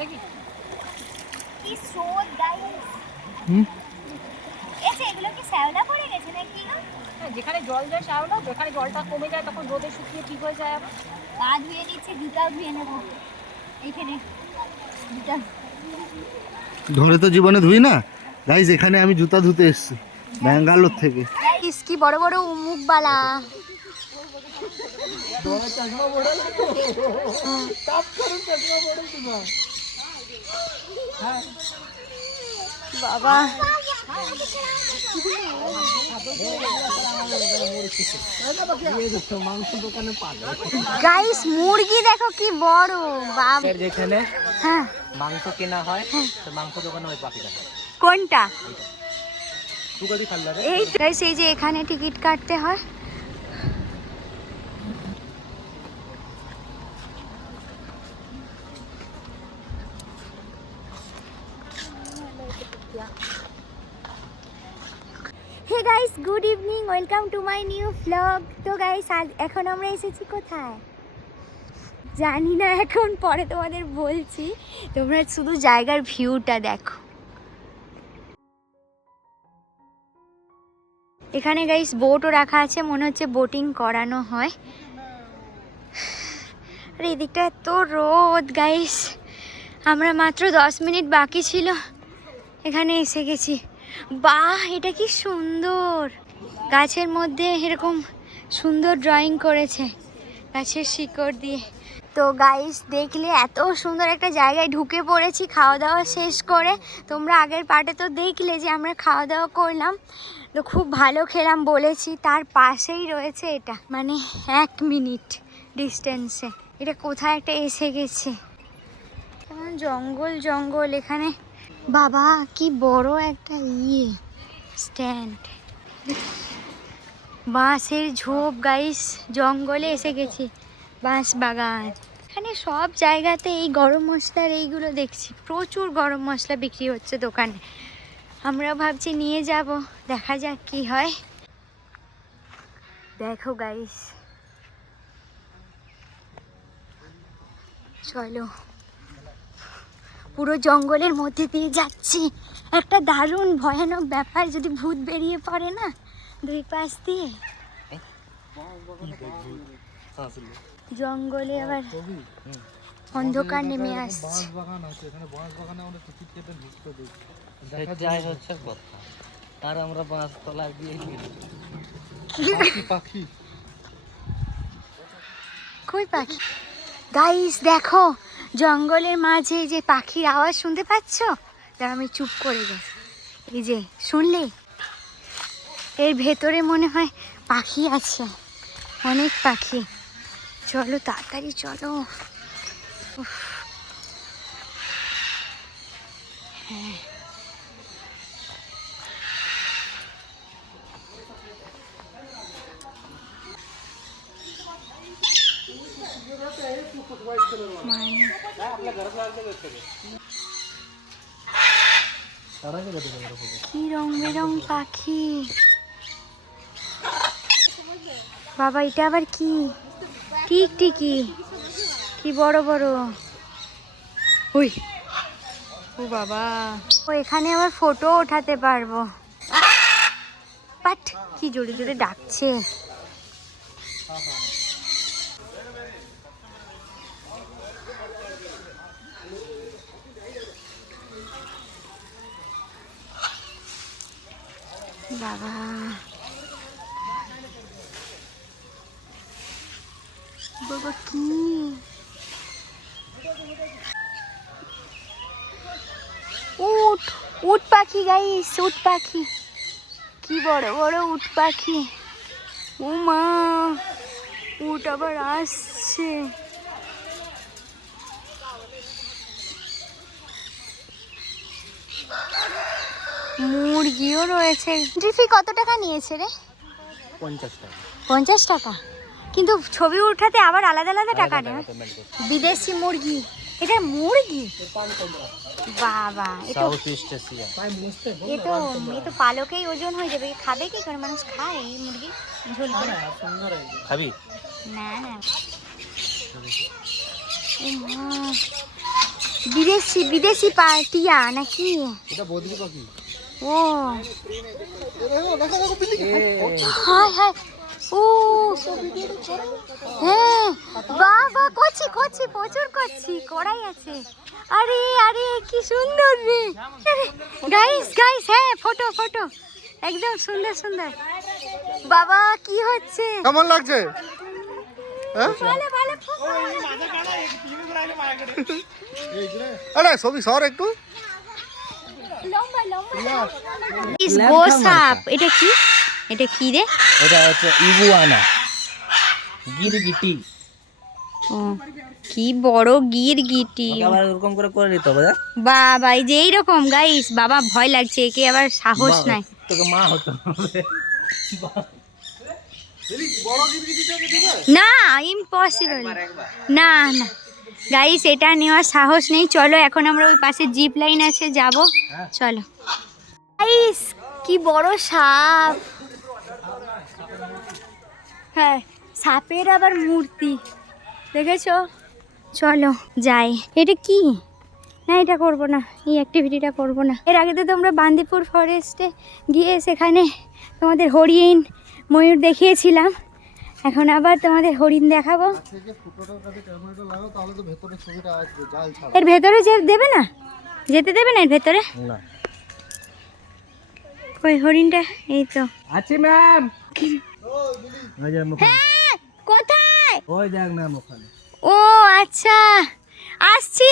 দেখি কি স্রোত গাইস। এগুলো কি শ্যাওলা পড়ে গেছে নাকি না? যেখানে জল যায় শ্যাওলা, যেখানে জলটা কমে যায় তখন রোদে শুকিয়ে ঠিক হয়ে যায়। আবার পা ধুয়ে নিচ্ছে, জুতাও ধুয়ে নেবো। এইখানে জুতা ধরে তো জীবনে ধুই না গাইস, এখানে আমি জুতা ধুতে এসেছি ব্যাঙ্গালোর থেকে। কি বড় বড় মুখবালা। বাবা গাইস মুরগি দেখো কি বড়। বাবা যেখানে হ্যাঁ মাংস কেনা হয় তো মাংস দোকানে ওই পাখিটা কোনটা? এই এই গাইস, এই যে এখানে টিকিট কাটতে হয়। Hey guys, good evening, welcome to my new vlog. তো গাইস আজ এখন আমরা এসেছি কোথায় জানি না, এখন পরে তোমাদের বলছি। তোমরা শুধু জায়গার ভিউটা দেখো। এখানে গাইস বোটও রাখা আছে, মনে হচ্ছে বোটিং করানো হয়। আর এদিকটা এত রোদ গাইস। আমরা মাত্র 10 মিনিট বাকি ছিল এখানে এসে গেছি। বাহ, এটা কি সুন্দর! গাছের মধ্যে এরকম সুন্দর ড্রয়িং করেছে গাছের শিকড় দিয়ে। তো গাইস দেখলে এত সুন্দর একটা জায়গায় ঢুকে পড়েছি খাওয়া দাওয়া শেষ করে। তোমরা আগের পার্টে তো দেখলে যে আমরা খাওয়া দাওয়া করলাম, তো খুব ভালো খেলাম বলেছি। তার পাশেই রয়েছে এটা, মানে 1 মিনিট ডিস্টেন্সে। এটা কোথায় একটা এসে গেছে, কেমন জঙ্গল জঙ্গল এখানে। বাবা কি বড় একটা স্ট্যান্ড, বাঁশের ঝোপ গাইস। জঙ্গলে এসে গেছি, বাঁশ বাগান। এখানে সব জায়গাতে এই গরম মশলার এইগুলো দেখছি, প্রচুর গরম মশলা বিক্রি হচ্ছে দোকানে। আমরা ভাবছি নিয়ে যাব, দেখা যাক কি হয়। দেখো গাইস, চলো পুরো জঙ্গলের মধ্যে দিয়ে যাচ্ছি। একটা দারুণ ভয়ানক ব্যাপার, যদি ভূত বেরিয়ে পড়ে না দুই পাশ দিয়ে। জঙ্গলে আবার অন্ধকার নেমে আসছে। আর আমরা বাঁশ তলা দিয়ে পাখি কই পাখি? গাইস দেখো, জঙ্গলের মাঝে যে পাখির আওয়াজ শুনতে পাচ্ছ? তার আমি চুপ করে যাই। এই যে শুনলে, এর ভেতরে মনে হয় পাখি আছে, অনেক পাখি। চলো তাড়াতাড়ি চলো। উফ, হ্যাঁ কি রং বেরং পাখি। বাবা এটা আবার কি? টিকটিকি, কি বড় বড়। ওই ও বাবা, ও এখানে আবার ফটো ওঠাতে পারবো। বাট কি জোরে জোরে ডাকছে। বাবা বাবা কি উট, উট পাখি গাইস, উট পাখি। কি বড় বড় উট পাখি। ও মা, উট আবার আসছে। মুরগিও রয়েছে। ট্রিফি কত টাকা নিয়েছে রে? 50 টাকা। 50 টাকা? কিন্তু ছবি উঠাতে আবার আলাদা আলাদা টাকা নেয়। বিদেশি মুরগি, এটা মুরগি? বাবা, এটা তো পালকেই ওজন হয়ে যাবে। খাবে কি করে মানুষ? খায় এই মুরগি ঝোল করে? খাবি না না। বিদেশি বিদেশি টিয়া নাকি? এটা বদলি পাখি। ও দেখো দেখো বিলি। হাই হাই ও হ্যাঁ বাবা করছি করছি প্রচুর করছি কড়াই আছে। আরে আরে কি সুন্দর রে গাইস গাইস হ্যাঁ ফটো ফটো একদম সুন্দর সুন্দর। বাবা কি হচ্ছে? কেমন লাগছে? হ্যাঁ ভালো ভালো আরে ছবি সর একটু। লম্বা লম্বা ইস গোসাপ। এটা কি? এটা কি রে? এটা হচ্ছে ইগুয়ানা, গিরগিটি। ও কি বড় গিরগিটি। আবার এরকম করে নিতে হবে। বাবা এই যে এইরকম গাইস, বাবা ভয় লাগছে, একে আবার সাহস নাই। তোকে মা হতো না ইম্পসিবল না না গাইস এটা নেওয়ার সাহস নেই। চলো এখন আমরা ওই পাশে জিপ লাইন আছে যাব, চলো। গাইস কি বড় সাপ। হ্যাঁ সাপের আবার মূর্তি দেখেছো? চলো যাই। এটা কি? না এটা করব না, এই অ্যাক্টিভিটিটা করব না। এর আগে তো তোমরা বান্দিপুর ফরেস্টে গিয়ে সেখানে তোমাদের হরিণ ময়ূর দেখিয়েছিলাম, এখন আবার তোমাদের হরিণ দেখাবো। এর ভেতরে দেবে না, যেতে দেবে না এর ভেতরে? না ওই হরিণটা এই তো আছি ম্যাম। হ্যাঁ কোথায়? ওই দেখ ম্যাম ওখানে। ও আচ্ছা আসছি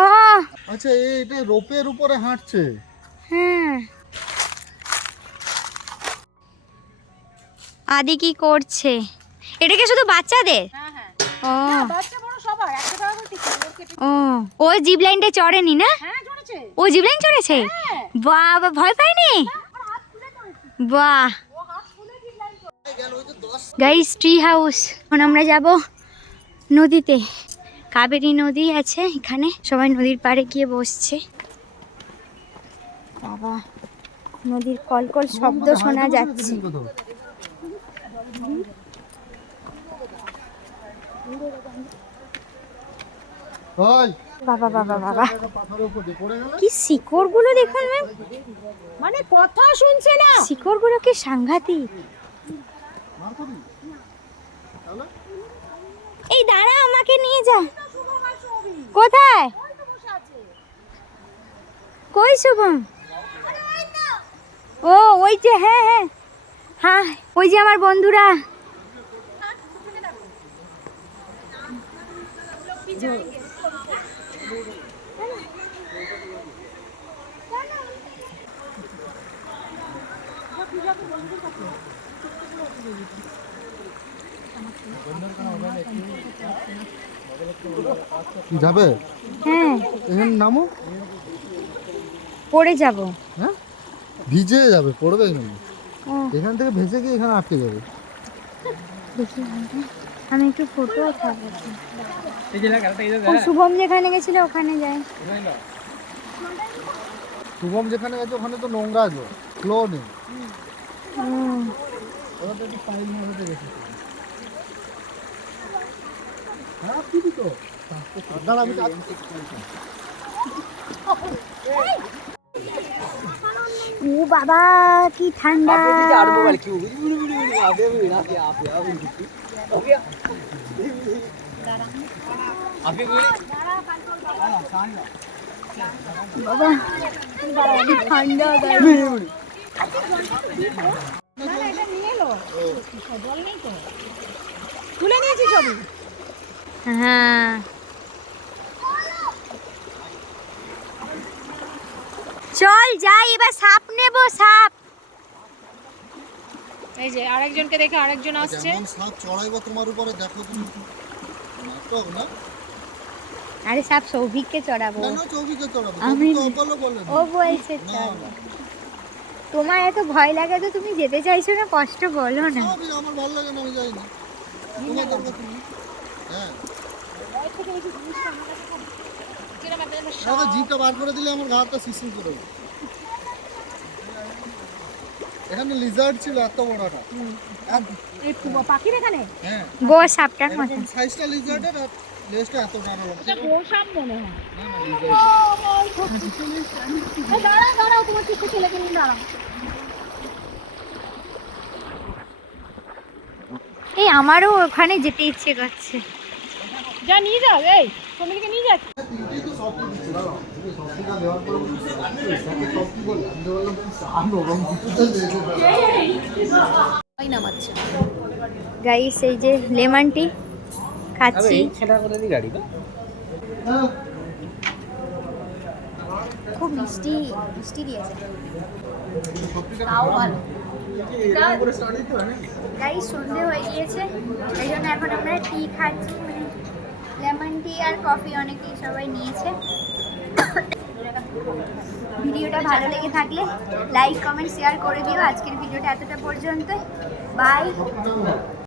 ও আচ্ছা এটা রোপের উপরে হাঁটছে। হ্যাঁ আদি কি করছে? এটা কি শুধু বাচ্চাদের? হ্যাঁ হ্যাঁ ও বাচ্চা বড় সবার 100 টাকা করে টিকিট। ও জিপ লাইনটা চড়েনি না? হ্যাঁ চড়েছে। ও জিপ লাইন চড়েছে? বাবা ভয় পায়নি? বাহ গাইস ট্রি হাউস। এখন আমরা যাব নদীতে, কাবেরী নদী আছে এখানে, সবাই নদীর পাড়ে গিয়ে বসছে। বাবা নদীর কলকল শব্দ শোনা যাচ্ছে। বাবা বাবা বাবা কি শিকড়গুলো দেখুন ম্যাম, মানে কথা শুনছে না। শিকড়গুলো কি সাংঘাতিক। এই দাঁড়া আমাকে নিয়ে যা। কোথায়? কই শুভম? ও ওই যে হ্যাঁ হ্যাঁ হ্যাঁ ওই যে আমার বন্ধুরা। যাবে? হ্যাঁ এখানে নামো, পড়ে যাব। হ্যাঁ ভিজে যাবে, পড়বে এখানে। ও এখান থেকে ভেসে গিয়ে এখানে আটকে যাবে। দেখি আমি একটু ফটো উঠাবো। ও শুভম যেখানে গেছিল ওখানে যাই। শুভম যেখানে গেছে ওখানে তো নোংরা আছে, ফ্লো নেই। ওরা তো একটু পাইল মারাতে গেছে। হ্যাঁ দিদি তো দাঁড়া আমি ও বাবা কি ঠান্ডা। বাবা কি ঠান্ডা। তুলে নিয়েছি ছবি। হ্যাঁ চল যাই এবার সাপ নেব। সাপ এই যে আরেকজনকে দেখে আরেকজন আসছে। কেমন সাপ চড়াইবো তোমার উপরে, দেখো তুমি। নাটক না? আরে সাপ সৌভিককে চড়াবো। না চৌকিকে চড়াবো, আমি তো বলো বলে ও বলছে চলো। তোমার এত ভয় লাগে তো তুমি যেতে চাইছো না, কষ্ট বলো না। আমার ভালো লাগে না, আমি যাই না। তোমার দরকার তুমি। হ্যাঁ আমার জিপটা বার করে দিলে আমার ঘাটটা শিশির করে দেবে। এখানে লিজার্ড ছিল এত বড়টা। এই পাখির এখানে হ্যাঁ বো সাপটার মতো। সাইজটা লিজার্ডের আর এটা গোসাপ মনে হয়। দাঁড়াও দাঁড়াও, তোমার কিছু ছেলেকে নিয়ে দাঁড়াও। এই আমারও ওখানে যেতে ইচ্ছে করছে। যা নিয়ে যাও, এই ফ্যামিলিকে নিয়ে যাচ্ছি। নামাচ্ছে গাইস এই যে লেমন টি খাচ্ছি। সেটা করে দি গাড়ি তো খুব মিষ্টি মিষ্টি দিয়েছে। তাও ভালো। গাইস সন্ধে হয়ে গিয়েছে, এই জন্য এখন আমরা টি খাচ্ছি, মানে লেমন টি আর কফি অনেকেই সবাই নিয়েছে। ভিডিওটা ভালো লেগে থাকলে লাইক কমেন্ট শেয়ার করে দিও। আজকের ভিডিওটা এতটা পর্যন্ত, বাই।